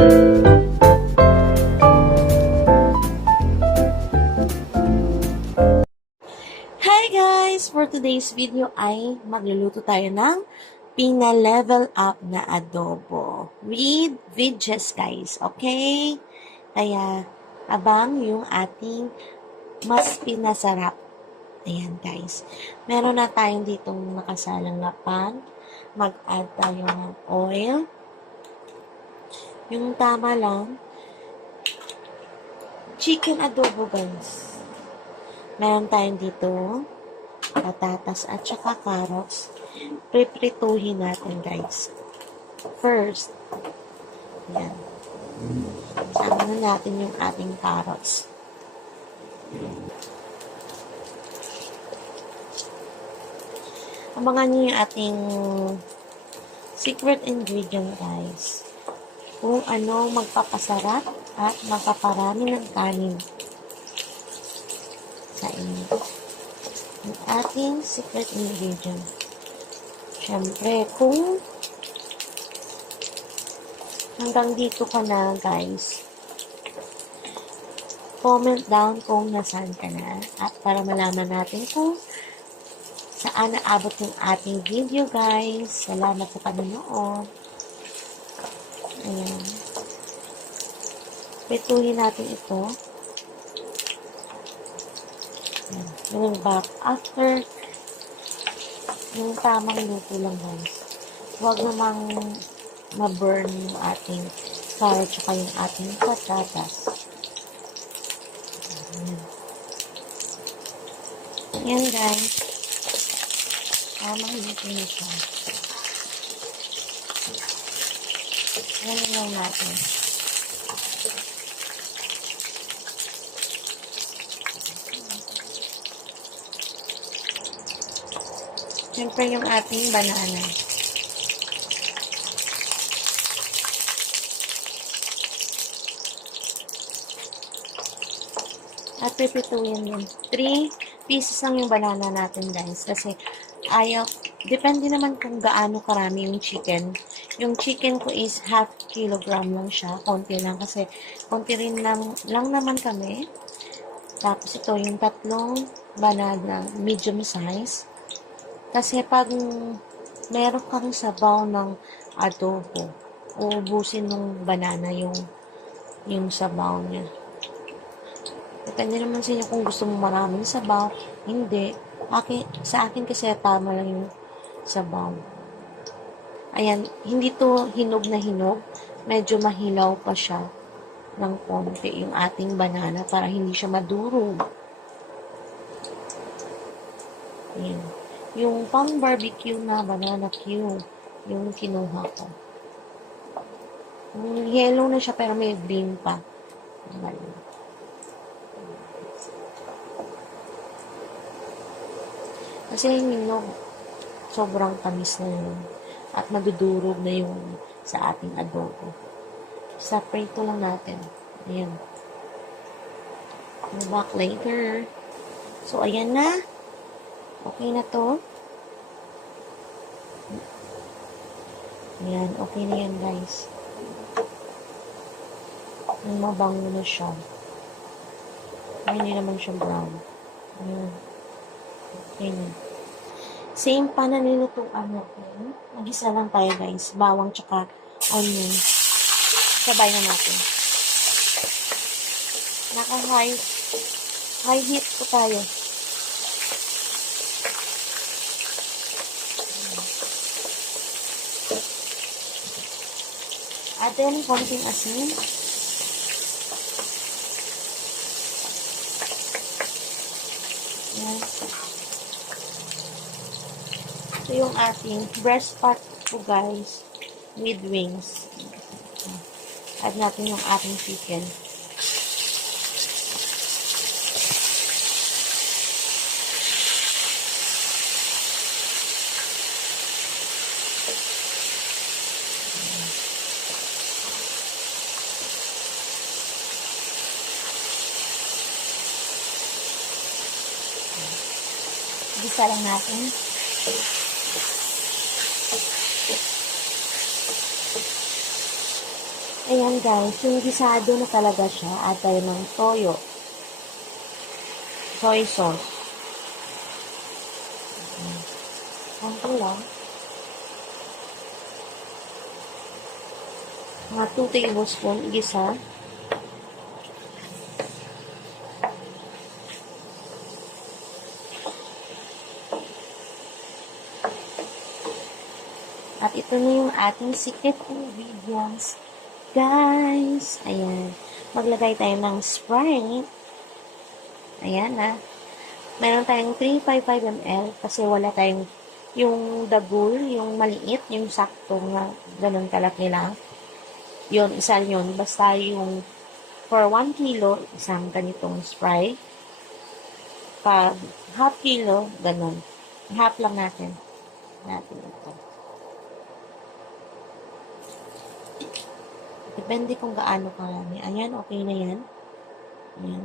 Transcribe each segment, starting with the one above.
Hi guys! For today's video ay magluluto tayo ng pina-level up na adobo with veggies guys, okay? Kaya abang yung ating mas pinasarap. Ayan guys. Meron na tayong ditong nakasalang na pan. Mag-add tayo ng oil. Yung tama lang. Chicken adobo guys. Meron tayong dito patatas at saka carrots. Priprituhin natin guys. First, yan. Sama na natin yung ating carrots. Abangan nyo yung ating secret ingredient guys. Kung ano magpapasarap at magpaparami ng kanin sa inyo. Yung ating secret ingredient. Siyempre, kung hanggang dito ka na, guys, comment down kung nasaan ka na at para malaman natin kung saan naabot yung ating video, guys. Salamat sa panonood. Ayan. Pituhin natin ito. Yung back. After yung tamang luto lang guys. Huwag namang ma-burn yung ating carrot tsaka yung ating patatas. Ayan guys. Tamang luto na siya. Ayan lang natin. Siyempre yung ating banana. At pipituin yun. 3 pieces lang yung banana natin guys. Kasi ayaw, depende naman kung gaano karami yung chicken. Yung chicken ko is half kilogram lang siya. Konti lang kasi konti rin lang naman kami. Tapos ito yung tatlong banana medium size. Kasi pag meron kang sabaw ng adobo, uubusin ng banana yung sabaw niya. Depende naman sa inyo kung gusto mo maraming sabaw. Hindi. Sa akin kasi tama lang yung sabaw. Ayan, hindi to hinog na hinog. Medyo mahilaw pa siya ng konti yung ating banana para hindi siya madurog. Ayan. Yung pang barbecue na banana cue, yung kinuha ko. Yellow na siya pero may green pa. Kasi yung sobrang tamis na yun. At madudurog na yung sa ating adobo. Separate lang natin. Ayan. Come back later. So, ayan na. Okay na to. Ayan, okay na yan guys. Mabango na siya. Hindi naman siya brown. Ayan. Okay na. Same pa na nilutuan natin. Mag-isa lang tayo guys. Bawang tsaka onion. Sabay na natin. High heat po tayo. At then, konting asin. Yan. Ito yung ating breast part po guys. With wings. Add natin yung ating chicken. Gisa lang natin. Ayan guys, yung gisado na talaga siya. Add tayo ng toyo. Soy sauce. Konti lang. Mga 2 tablespoon igisa. At ito na yung ating secret ingredients. Guys, ayan. Maglagay tayo ng Sprite. Ayan na. Meron tayong 355 ml kasi wala tayong yung dagul, yung maliit, yung sakto na ganun kalaki lang. Yun, isa yun. Basta yung for 1 kilo, isang ganitong Sprite. Pag half kilo, ganun. Half lang natin. Ito. Depende kung gaano karami. Ayan, okay na yan. Ayan.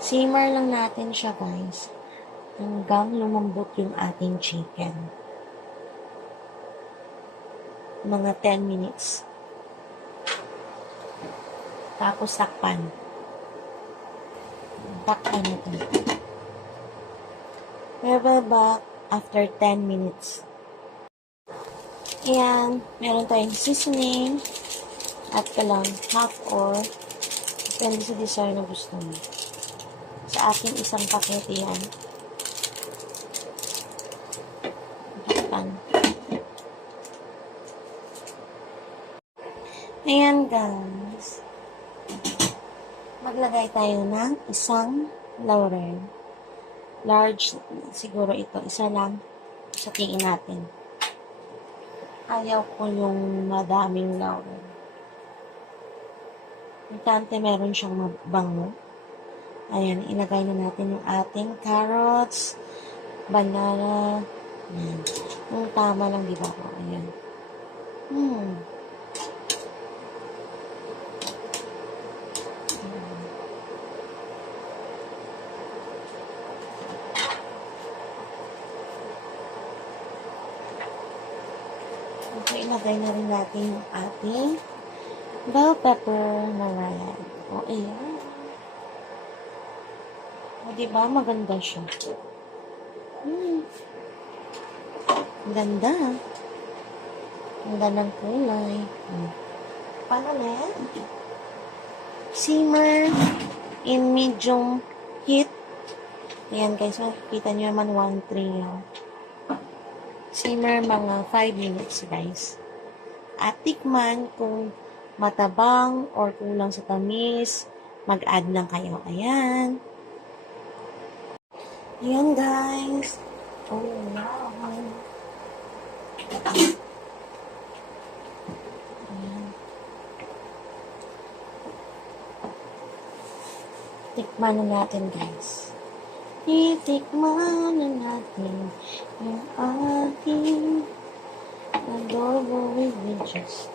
Simmer lang natin siya, guys. Hanggang lumambot yung ating chicken. Mga 10 minutes. Tapos takpan. Takpan natin. We'll be back after 10 minutes. Ayan, meron tayong seasoning. At ka lang, half or depende sa desire na gusto mo. Sa akin, isang pakete yan. Takpan. Ayan guys. Maglagay tayo ng isang laurel. Large, siguro ito. Isa lang. Sa tingin natin. Ayaw ko yung madaming laurel. Importante meron siyang mabango. Ayan, ilagay na natin yung ating carrots, banana. Ayan. Yung tama lang, di ba po? Ayan. Okay, ilagay na rin natin yung ating bell pepper na red. O, ayan. O, diba? Maganda siya. Ang ganda. Ang ganda ng kulay. Paano ulit? Simmer in medium heat. Ayan guys, makikita nyo naman 1-3 yan. Simmer mga 5 minutes guys. At tikman kung matabang or kulang sa tamis, mag-add lang kayo. Ayan. Ayan guys. Oh, wow. Ayan. Tikman na natin guys. Itikman na natin yung ating adobo with veggies.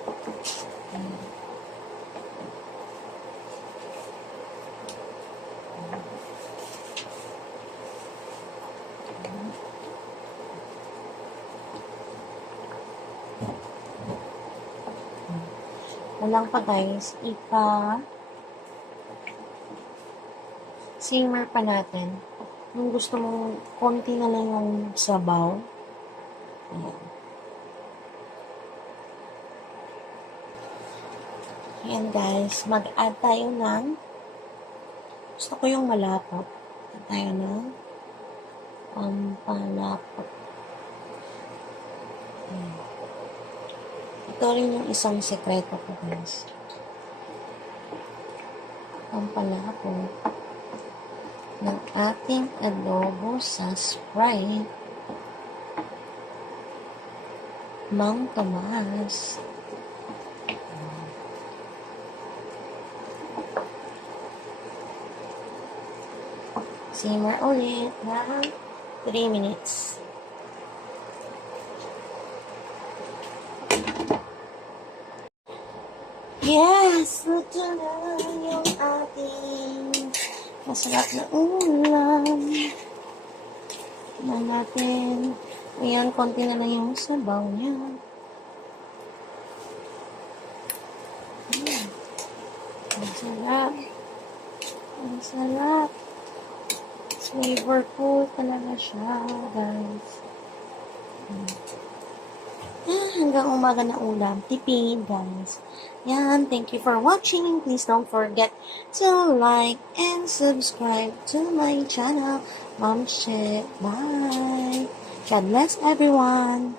Walang pa guys, simmer pa natin. Kung gusto mong konti na lang yung sabaw. Ayan. Ayan guys, mag-add tayo ng, gusto ko yung malapot. Add tayo ng pampalapot. Ayan. Ito rin yung isang sekreto ko guys. Pampalapot ng ating adobo sa Sprite. Mang Tomas. Simmer ulit ng 3 minutes. Yes! Luto na yung ating masarap na ulam. na natin. Ayan, konti na lang yung sabaw niya. Ang sarap. Ang sarap. Flavorful talaga siya, guys. Hanggang umaga na ulam. Tipid, guys. Yan, thank you for watching. Please don't forget to like and subscribe to my channel. Mom Shit. Bye. God bless everyone.